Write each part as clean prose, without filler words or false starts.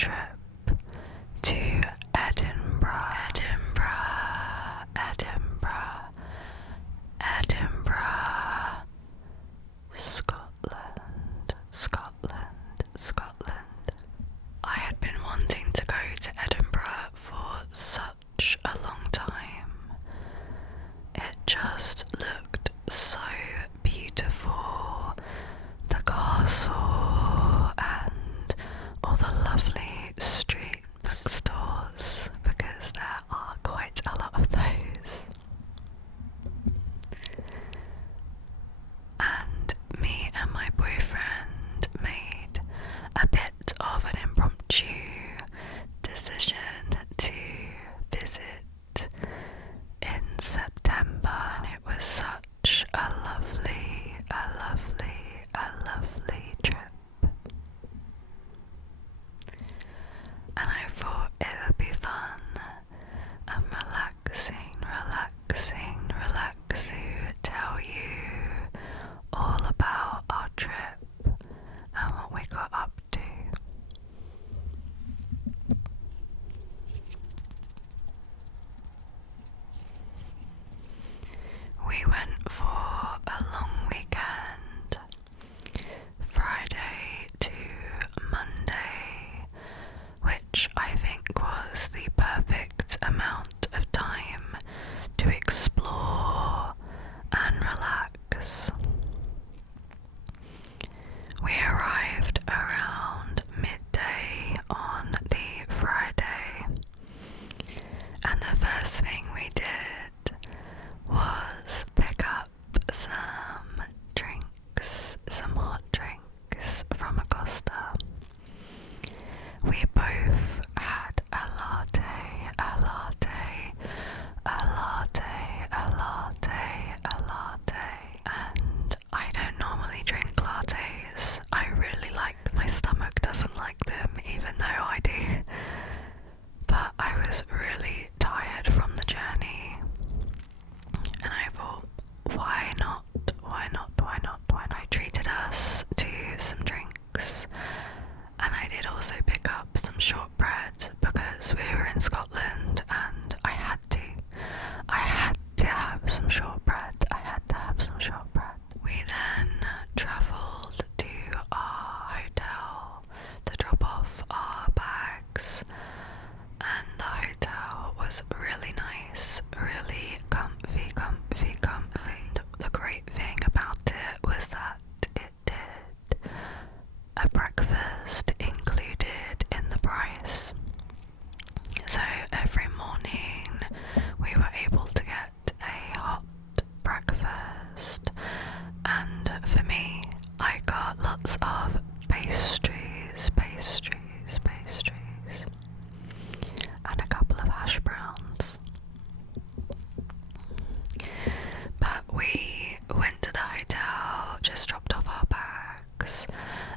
trip to Edinburgh, Scotland. I had been wanting to go to Edinburgh for such a long time. It just looked so beautiful. The castle and all the lovely street bookstores, because there are quite a lot of those. And me and my boyfriend made a bit of an impromptu decision to visit in September, and it was such a lovely trip. And I thought it would be fun and relaxing to tell you all about our trip and what we got up to. We went for a long weekend, Friday to Monday, which I think was the perfect amount of time to explore and relax. We arrived around midday on the Friday, and the first thing we did was pick up some drinks, some hot drinks from Acosta. We both had a latte, and I don't normally drink lattes. I really like them. My stomach doesn't like them, even though I do. But I was really tired from the journey, and I thought, why not? I treated us to some drinks, and I did also pick up some shortbread because we were in Scotland and I had to have some shortbread. We then travelled to our hotel to drop off our bags, and the hotel was really nice, really comfy. The great thing about it was that it did a breakfast included in the price. So every morning we were able to get a hot breakfast, and for me, I got lots of pastries, and a couple of hash browns. But we went to the hotel, just dropped off our bags,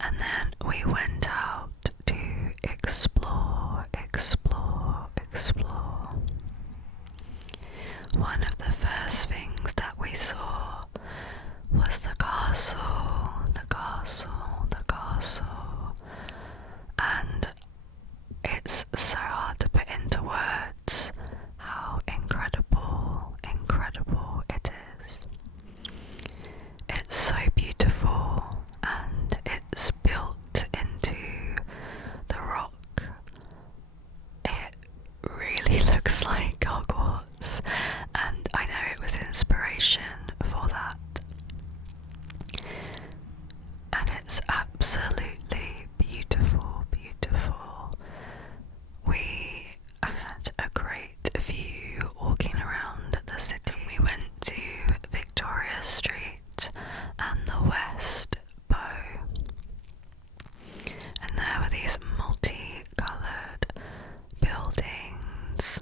and then we went out to explore. One of the first things that we saw was the castle, and it's so hard to put into words how incredible it is. It's so beautiful, and it's built into the rock. It really looks like Hogwarts, and I know it was inspiration for that. And it's absolutely beautiful. We had a great view walking around the city. We went to Victoria Street and the West Bow, and there were these multicoloured buildings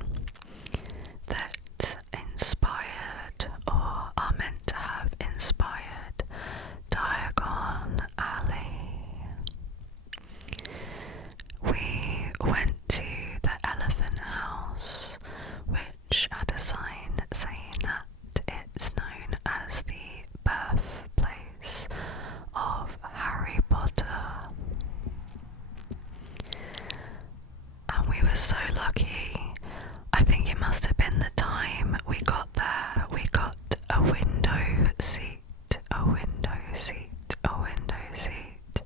that inspired, or are meant to have inspired, Diagon Alley. We went to the Elephant House, which had a sign saying that it's known as the birthplace of Harry Potter. were so lucky. I think it must have been the time we got there. We got a window seat, a window seat, a window seat.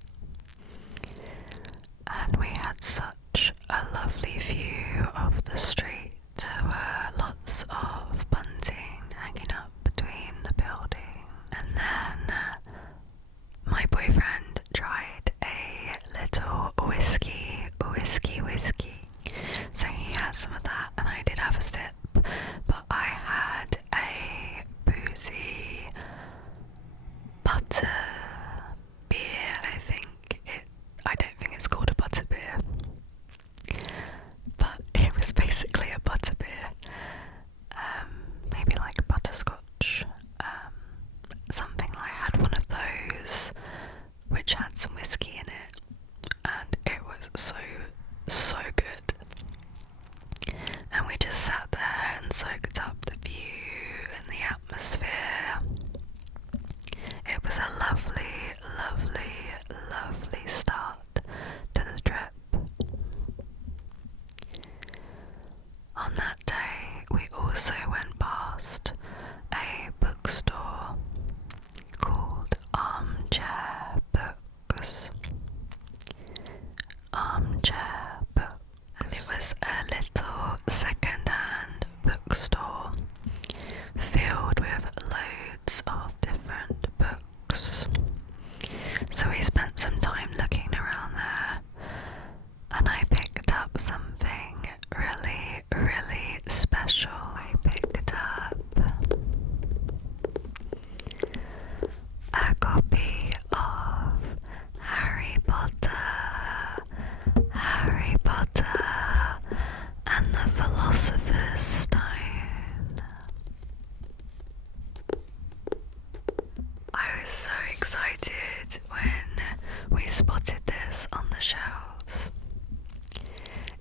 And we had such a lovely view of the street. There were lots of bunting hanging up between the building. And then my boyfriend tried a little whiskey. So he had some of that and I did have a sip. But I had a boozy butter beer, I don't think it's called a butter beer. But it was basically a butter beer. Maybe like a butterscotch. Something like I had one of those which had some whiskey in it. And it was so good. And we just sat there and soaked up the view and the atmosphere. It was a lovely start to the trip. On that day, we also went past a bookstore called Armchair Books. Armchair Books. And it was a little second-hand bookstore filled with loads of different books. So we spent some time looking around there, and I picked up something really special. I picked up a copy of Harry Potter and the Philosopher's Stone. I was so excited when we spotted this on the shelves.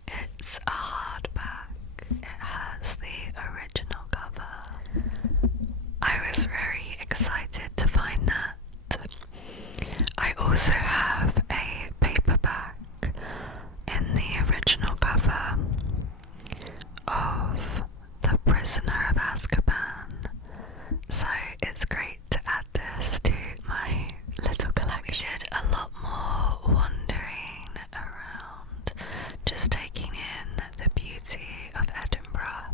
It's a hardback. It has the original cover. I was very excited to find that. I also have a paperback in the original cover of The Prisoner of Azkaban. So it's great to add this to my little collection. We did a lot more wandering around, just taking in the beauty of Edinburgh.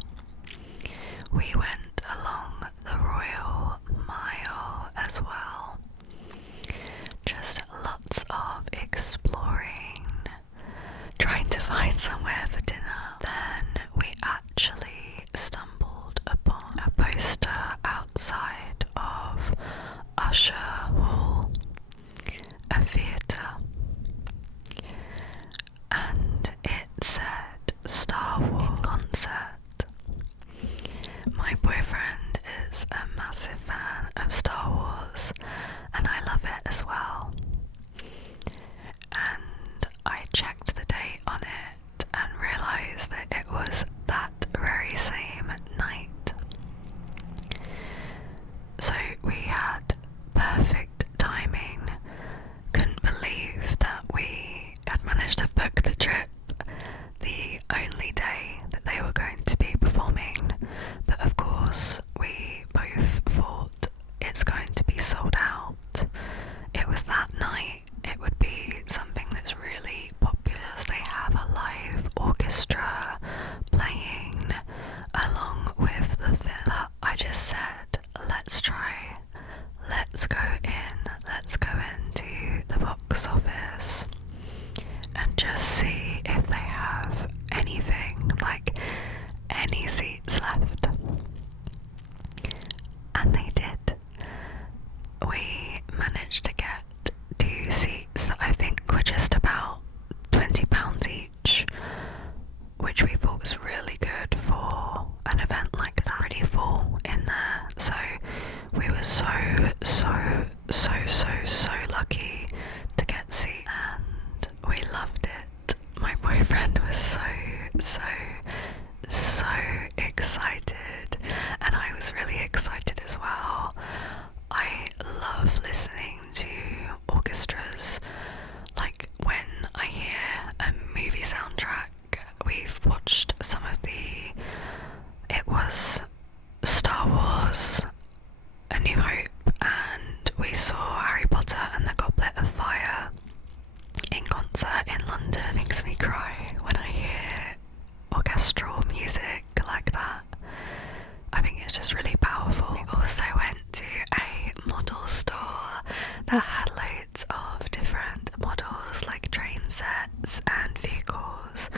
We went along the Royal Mile as well. Just lots of exploring, trying to find somewhere for dinner. Then we actually stumbled upon a poster outside of Usher Hall, a theatre, and it said Star Wars in concert. My boyfriend is a massive fan of Star Wars, and I love it as well. And I checked the date on it and realised that it was that very same night. So we had perfect timing. Couldn't believe that we had managed to book the trip the only day that they were going to be performing. But of course, we both thought it's going to be sold out. It was that night. It would be something that's really popular. They have a live orchestra playing along with the film. I just said, let's try. Let's go into the box office and just see if they have anything, like any seats left. And they did. We managed to get 2 seats that I think were just about £20 each, which we thought was really good for an event like that. Pretty full in there, so we were so lucky to get seats, and we loved it. My boyfriend was so excited, and I was really excited as well. I love listening to orchestras. Like when I hear a movie soundtrack, we've I've watched some of it was Star Wars, A New Hope, and we saw Harry Potter and the Goblet of Fire in concert in London. It makes me cry when I hear orchestral music like that. I think it's just really powerful. We also went to a model store that had loads of different models, like train sets and vehicles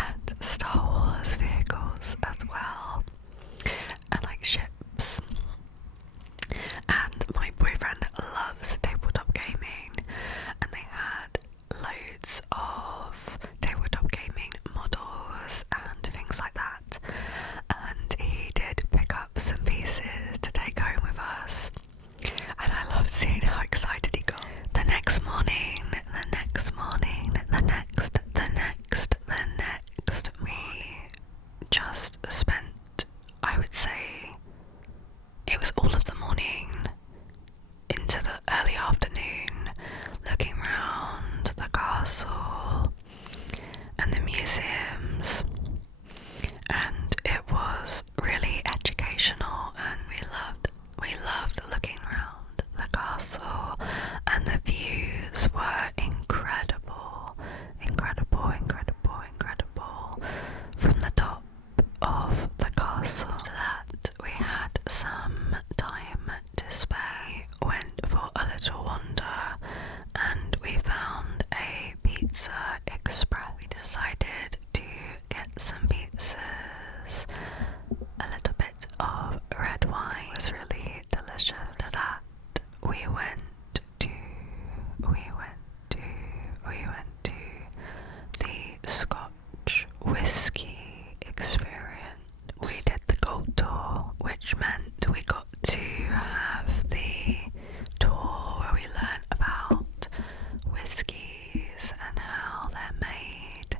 and Star Wars vehicles as well, and like ships. And my boyfriend loves tabletop gaming, and they had loads of tabletop gaming models and things like that, and he did pick up some pieces to take home with us, and I loved seeing how excited he got. The next morning, we just spent, I would say, it was all of the morning into the early afternoon looking round the castle and the museums, and it was really educational, and we loved looking around the castle, and the views were incredible from the top of the castle. After that, we had some time to spare. We went for a little wander, and we found a Pizza Express. We decided to get some pizzas, a little bit of red wine. It was really delicious. After that, we went to the Scotch whiskey experience. We did the gold tour, which meant we got to have the tour where we learned about whiskies and how they're made,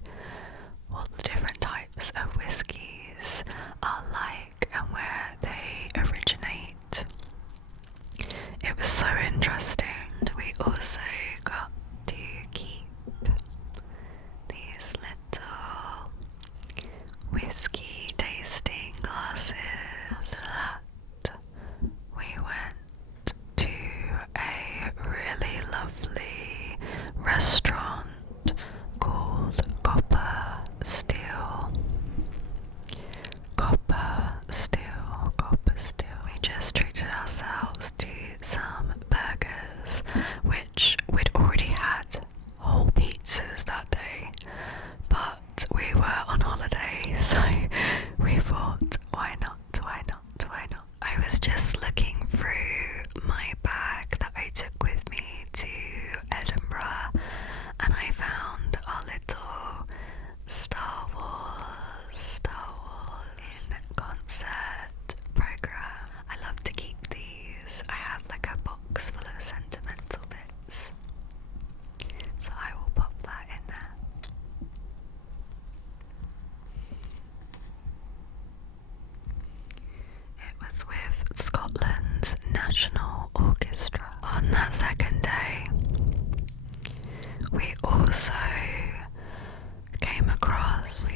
what the different types of whiskies are like, and where they originate. It was so interesting. We also got to keep these little whiskey tasting glasses. After that, we went to a really lovely restaurant called Copper Steel. We just treated ourselves to some burgers, which we'd already had whole pizzas that day, but we were on holiday, so we thought, why not? I was just looking through my bag that I took with me to Edinburgh, and I found our little Star Wars concert program. I love to keep these. I have like a box full of sentimental bits, so I will pop that in there. It was with Scotland's National Orchestra. On that second day, we also came across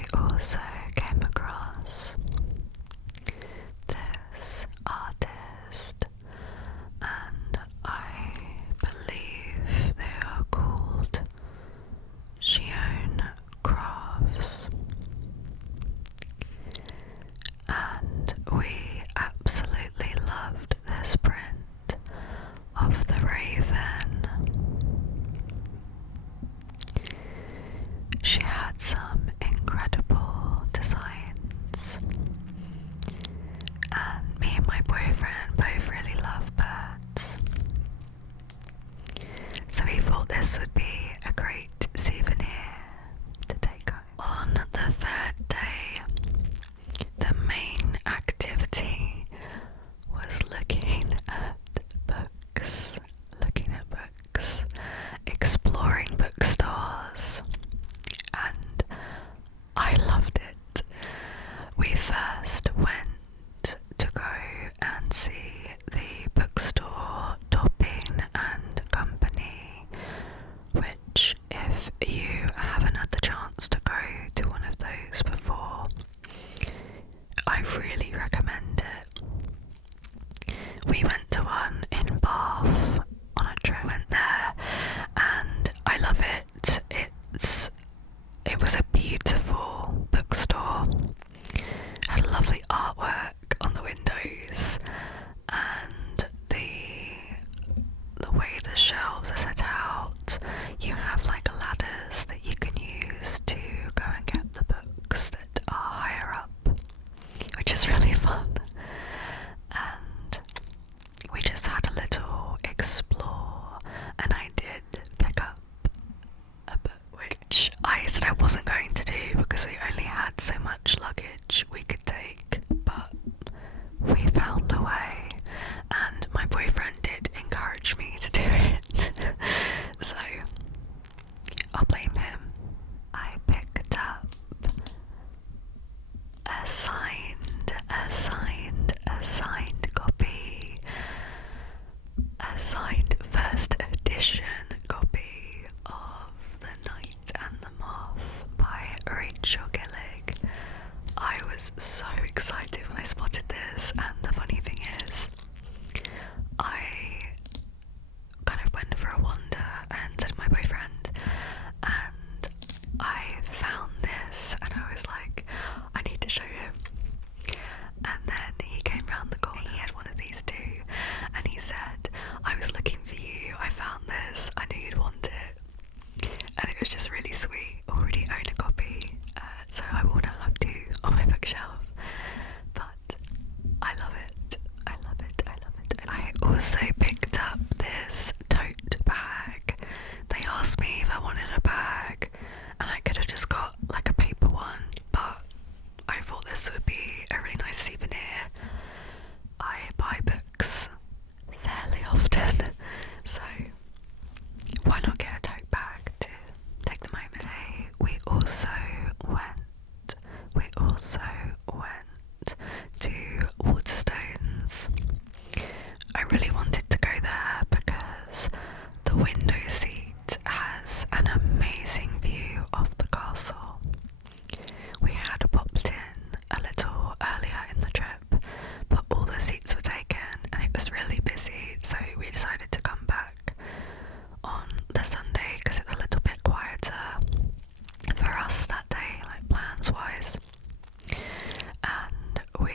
this artist, and I believe they are called Shion Crafts, and we absolutely loved this print of the raven. She had some incredible designs, and me and my boyfriend both really love birds, so we thought this would be a great souvenir to take home. On the third day, the main activity was looking at books, exploring bookstores, and was a beautiful bookstore, had lovely artwork on the windows, and the way the shelves are set out, you have like ladders that you can use to go and get the books that are higher up, which is really fun. And we just had a little explore, and I did pick up a book which I said I wasn't going to do because we only had so much luggage we could take, but we found a way, and my boyfriend did encourage me to do it. So I'll blame him. I picked up a signed copy, a signed first edition copy of The Knight and the Moth by Rachel Gillig. I was so excited when I spotted this, and the funny thing is, I kind of went for a wander and said to my boyfriend, and I found this, and I was like, I need to show him. And then he came round the corner, he had one of these too, and he said, I was looking for you, I found this, I knew you'd want it. And it was just really sweet. Already own a copy, so I will now have two on my bookshelf. But I love it. I love it. I love it. I also picked up this tote bag. They asked me if I wanted a bag, and I could have just got like a paper one, but I thought this would be a really nice souvenir. I buy books fairly often, so why not get a tote bag to take the moment? Hey, we also went to Waterstones. I really wanted to go there because the window seat has an amazing view of the castle. We had popped in a little earlier in the trip, but all the seats were taken and it was really busy, so we decided to come back on the Sunday because it's a little bit quieter for us that day, like plans wise. And we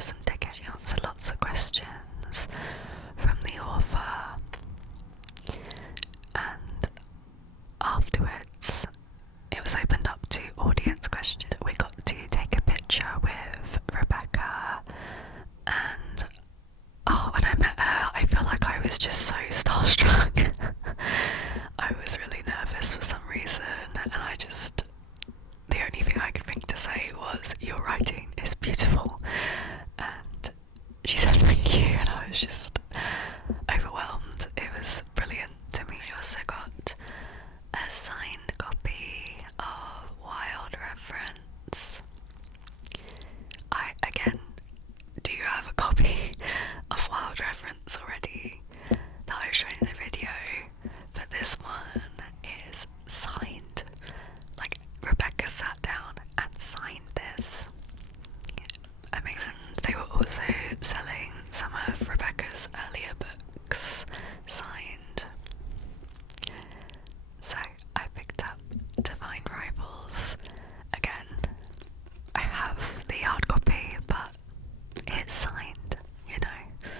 some digging. She answered lots of questions from the author, and afterwards it was opened up to audience questions. We got to take a picture with Rebecca, and when I met her, I feel like I was just so starstruck. I was really nervous for some reason, and the only thing I could think to say was, "Your writing is beautiful," and she said thank you, and I was just overwhelmed. It was brilliant to me. I also got a signed copy of Wild Reference. Do you have a copy of Wild Reference already that I've shown in a video? But this one is signed. Like, Rebecca sat down and signed this. Amazing. They were also selling some of Rebecca's earlier books signed. So I picked up Divine Rivals. Again, I have the hard copy, but it's signed, you know.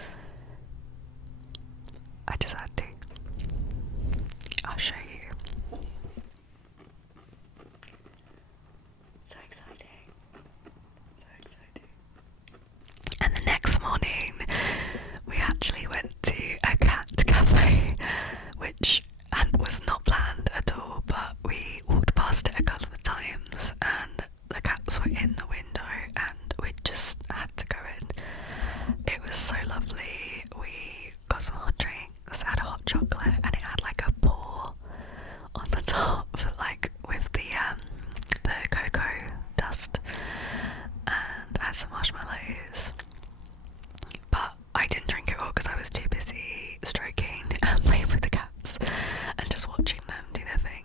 I just had to. I'll show you. So exciting. So exciting. And the next morning, we actually went to a cat cafe, which was not planned at all, but we walked past it a couple of times and the cats were in the window and we just had to go in. It was so lovely. We got some hot drinks, had a hot chocolate, and it had like a pour on the top, like with the cocoa dust, and had some marshmallows. But I didn't drink it all because I was too busy stroking and playing with the cats and just watching them do their thing.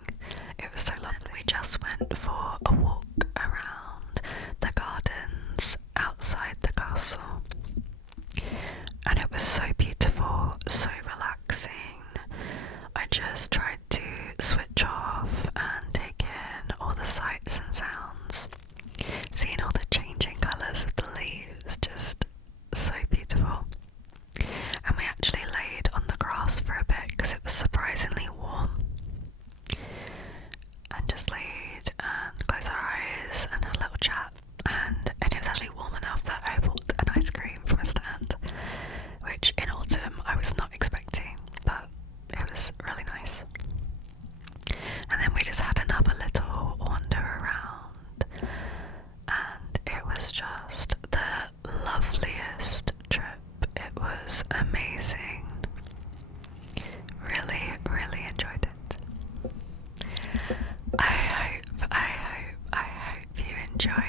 It was so lovely. We just went for a walk around the gardens outside the castle, and it was so beautiful, so relaxing. I just tried to switch off and take in all the sights and sounds, seeing all the changing colours of the leaves, just so beautiful. And we actually laid on the grass for a bit because it was surprisingly warm, and just laid and closed our eyes and had a little chat, and it was actually warm enough that I bought an ice cream from a stand, which in autumn I was not expecting, but it was really nice. And then we just had another little wander around, and it was just the loveliest trip. It was amazing. Really, really enjoyed it. I hope you enjoyed